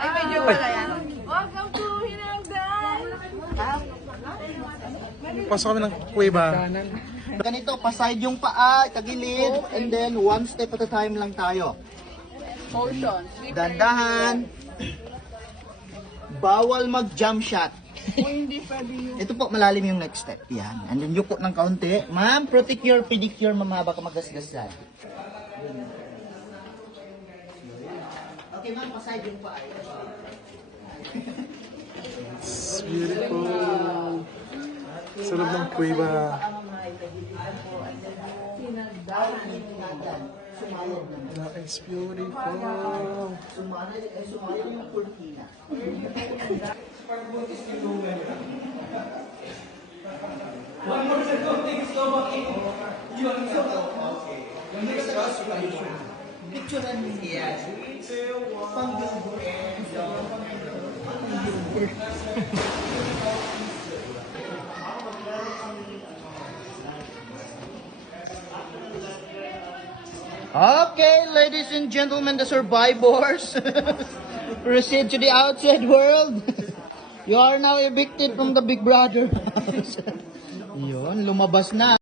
Ay, medyo pala yan. Welcome to Hinagdan! Pasok kami ng kuweba. Ganito, paside yung paa, tagilid, and then one step at a time lang tayo. Motion. Dandahan. Bawal mag-jump shot. Kung hindi pwede yung... Ito po, malalim yung next step. Yan. And then yuko ng kaunti. Ma'am, protect pedicure, mama, baka magasgasan. Okay, ma'am, paside yung paa. It's beautiful. Sarap ng kuweba. That is beautiful. Sumayad yung kurtina. Picturean mo. Yes. Okay, ladies and gentlemen, the survivors. Proceed to the outside world. You are now evicted from the Big Brother house. Yun, lumabas na.